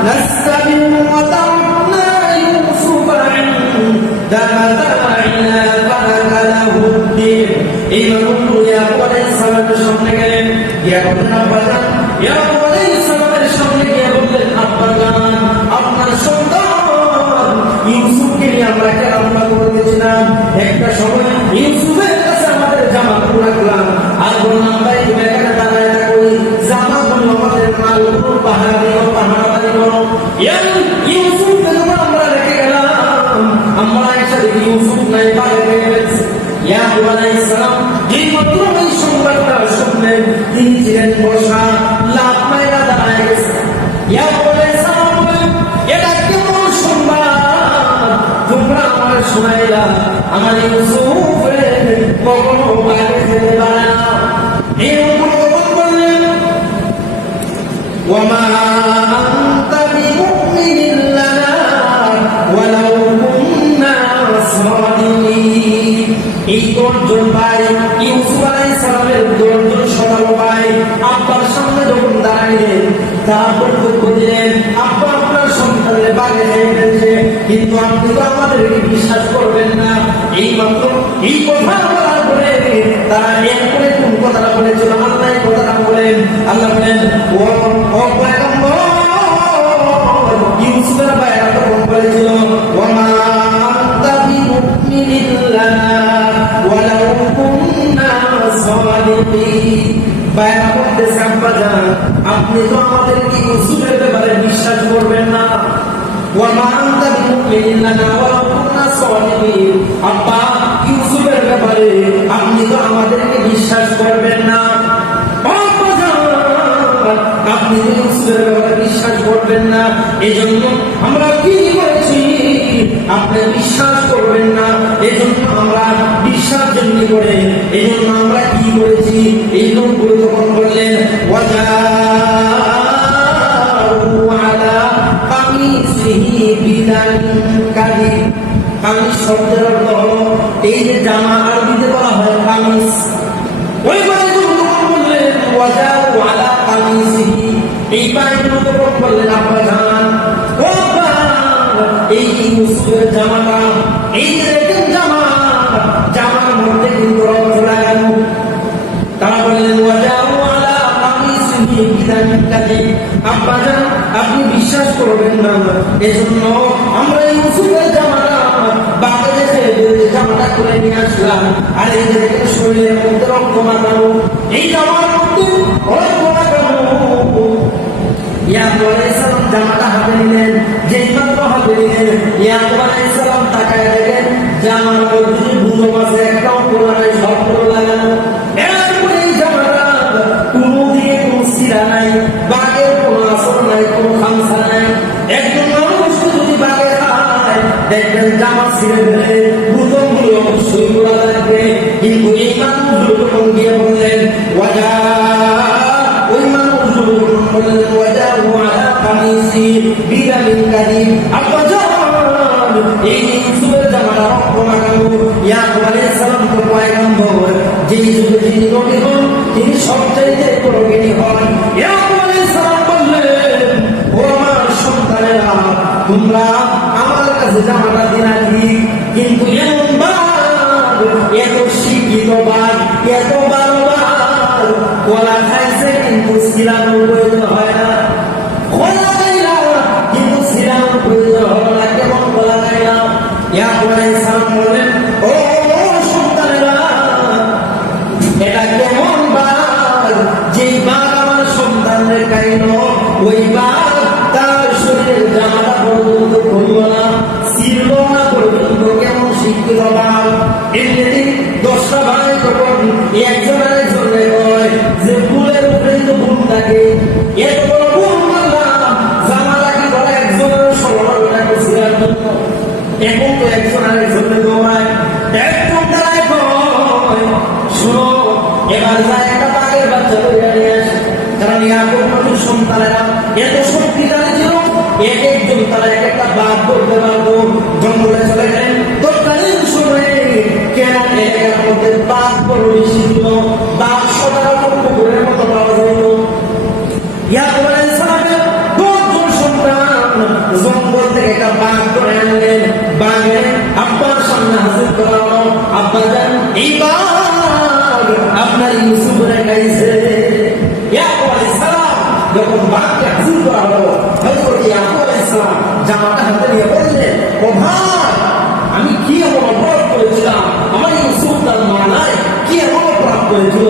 نستبق وتركنا يوسف عند متاعنا فأكله الذئب এই মানুষগুলো ইয়াকুব আলাইহিস সালামের সামনে গেলেন গিয়ে বললেন আব্বাজান ইয়াকুব আলাইহিস সালামের সামনে গিয়ে বললেন আব্বাজান আপনার সন্তান ইউসুফকে নিয়ে আমরা খেলাধুলা করতেছিলাম একটা সময় ইউসুফের কাছে আমাদের জামাগুলো রাখলাম আর বললাম ভাই তুমি এখানে দাঁড়ায় থাকো জামাগুলো আমাদের মালগুলো পাহারা দিও ইউসুফকে যখন আমরা রেখে গেলাম আমরা এসে দেখি ইউসুফ নাই পায়ে গেছে ইয়াকুব আলাইহিস সালাম এই মাত্র এই সংবাদটা শুনলেন তিনি ছিলেন বসা লাফ মাইরা দাঁড়ায় গেছে ইয়াকুব আলাইহিস সালাম বলেন এটা কেমন সংবাদ তোমরা আমার শোনাইলা আমার ইউসুফ কখনো বাইরে যেতে পারে না এরকম বললেন ওয়ামা আনতা বিমুমিনিন লানা ওয়ালাউ কুন্না সাদিকিন এই দশজন ভাই ইউসুফ আলাইহিস সালামের দশজন সকাল ভাই আব্বার সামনে যখন দাঁড়াইলেন তারপর বললেন আব্বা আপনার সন্তানের বাগে ফেলছে কিন্তু আপনি তো আমাদেরকে বিশ্বাস করবেন না এই মাত্র এই কথা বলার পরে তারা এরপরে কোন কথাটা বলেছিল আল্লাহ এই কথাটা বলেন আল্লাহ বলেন ও পয়গম্বর ইউসুফের ভাইরা তখন বলেছিল ওয়ামা আনতা বিমুমিনিন লানা ওয়ালাউ কুন্না সাদিকিন ভাইরা বলতেছে আব্বাজান আপনি তো আমাদেরকে ইউসুফের ব্যাপারে বিশ্বাস করবেন না ওয়ামা আনতা বিমুমিনিন লানা ওয়ালাউ কুন্না সাদিকিন আব্বা ইউসুফের ব্যাপারে আপনি তো আমাদেরকে বিশ্বাস করবেন না আপনি তো ইউসুফের ব্যাপারে বিশ্বাস করবেন না এজন্য আমরা কি করেছি আপনি বিশ্বাস করবেন না এজন্য আমরা বিশ্বাস জন্য করে এজন্য আমরা কি করেছি এই লোকগুলো তখন বললেন ওয়াজাউ আলা কামিসিহি বিদামিন কাযিব কামিস শব্দের অর্থ হলো এই যে জামা আরবিতে বলা হয় কামিস ওই বাড়িগুলো তখন বললেন ওয়াজাউ আলা কামিসিহি এই বাড়িগুলো তখন বললেন আব্বাজান ও আব্বা এই ইউসুফের জামাটা এই যে দেখেন জামার মধ্যে কিন্তু রক্ত লাগানো তারা বললেন ওয়াজাউ আলা কামিসিহি বিদামিন কাযিব আব্বাজান আপনি বিশ্বাস করবেন না এজন্য আমরা ইউসুফের জামাটা বাজারে যে জামাটা খুলে নিয়ে আসলাম আর এই যে দেখেন শরীরের মধ্যে রক্ত মাখানো এই জামার মধ্যে রক্ত লাগানো ইয়াকুব আলাইহিস সালাম জামাটা হাতে নিলেন যেই মাত্র হাতে নিলেন ইয়াকুব আলাইহিস সালাম তাকায় দেখেন জামার মধ্যে বুঝো আছে একটাও খোলা নাই সবগুলো লাগানো এরপরে এই জামাটা কোনো দিকে কোনো সিরা নাই বাঘের কোনো আসর নাই কোনো খামসা নাই একজন মানুষ যদি বাঘে খায় দেখবেন জামা ছিঁড়ে ফেলে বুঝোগুলো অবশ্যই খোলা লাগবে কিন্তু এই মানুষগুলো তখন গিয়ে বললেন ওই মানুষগুলো বললেন ওয়াজাউ আলা কামিসি বিদামিন কাযিব আব্বাজান এই ইউসুফের জামাটা রক্ত মাখানো ইয়াকুব আলাইহিস সালাম তো পয়গম্বর যেই যুগে যিনি নবী হন তিনি সবচাইতে বড় জ্ঞানী হন ইয়াকুব আলাইহিস সালাম বললেন ও আমার সন্তানেরা তোমরা আমার কাছে জামাটা দিনা ঠিক কিন্তু এমন বাঘ এত শিক্ষিত বাঘ এত ভালো বাঘ কলা খাইছে কিন্তু সিলানোর প্রয়োজন হয় না কলা খাইলা কিন্তু সিলানোর প্রয়োজন হলো না কেমন কলা খাইলা ইয়াকুব আলাইহিস সালাম বললেন ও সন্তানেরা এটা কেমন বাঘ যে বাঘ আমার সন্তানের খাইল ওই বাঘ তার শরীরের জামাটা পর্যন্ত খুলল না ছিড়ল না পর্যন্ত কেমন শিক্ষিত বাঘ এমনি 10টা ভাই তখন একজন আরেকজনে কয় যে ফুলের উপরে তো ফুল থাকে এত বড় ফুল মারলাম জামাটা কি বলে একজনের সরলতা করছিলাম জন্য এখন তো একজন আরেকজনে দৌড়ায় একজন দাঁড়ায় কয় শোনো এবার যায় একটা বাঘের বাচ্চা লইয়া নিয়ে আসে কারণ ইয়াকুব নবীর সন্তানেরা এত শক্তিশালী ছিল এক একজন তারা এক একটা বাঘ ধরতে পারতো জঙ্গলে চলে গেলেন তৎকালীন সময়ে কেন এলাকার মধ্যে বাঘ বড় বেশি ছিল বাঘ সাধারণত পুকুরের মতো পাওয়া যেত ইয়াকুব আলাইহিস সালামের 10 জন সন্তান একটা বাঘ ধরে আনলেন, বাঘে আব্বার সামনে হাজির করা হলো। আব্বা যান, এই বাঘ আপনার ইউসুফরে খাইছে। ইয়াকুব আলাইহিস সালাম যখন বাঘকে হাজির করা হলো, হযরত ইয়াকুব আলাইহিস সালাম জামাটা হাতে নিয়ে বললেন, ও ভাই, আমি কি এমন অপরাধ করেছিলাম? আমার ইউসুফ তার মানায় কি এমন অপরাধ করেছিল